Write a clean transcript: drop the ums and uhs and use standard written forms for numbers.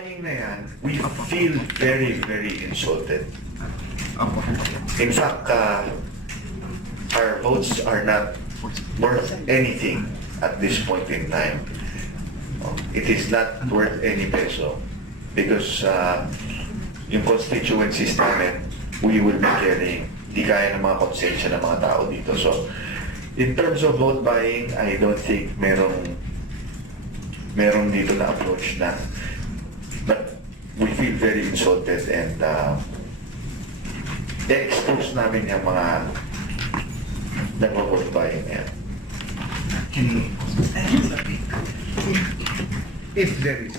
buying na yan, we feel very, very insulted. In fact, our votes are not worth anything at this point in time. It is not worth any peso because yung constituencies namin, we will be carrying. Di kaya ng mga konsensya ng mga tao dito. So, in terms of vote buying, I don't think merong dito na approach na. But we feel very insulted and expose namin yung mga nag-vote buying na yan. If there is